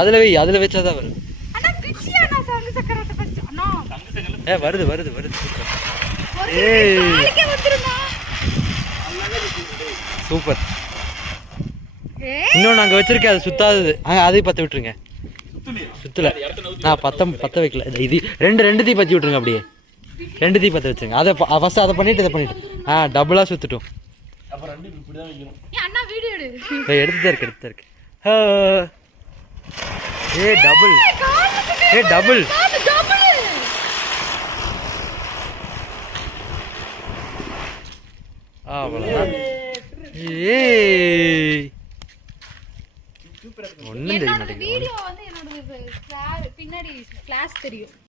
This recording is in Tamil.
அதுல வச்சாதான் வரும். வருது வருது வருது. சூப்பர். இன்னொன்னு அங்க வச்சிருக்கேன், அது சுத்தாதது. அதையும் பத்த விட்டுருங்க. சுத்தல, நான் பத்த வைக்கல. இது ரெண்டு தீ பத்தி விட்டுருங்க. அப்படியே 2 தீ பத்த வச்சுருங்க. அதை ஃபர்ஸ்ட் அதை பண்ணிட்டு இதை பண்ணிட்டு டபுளா சுத்துட்டும். எடுத்துதான் இருக்கு. டபுள். அவ்வளவுதான். ஒன்னும் தெரிய மாட்டேங்குது.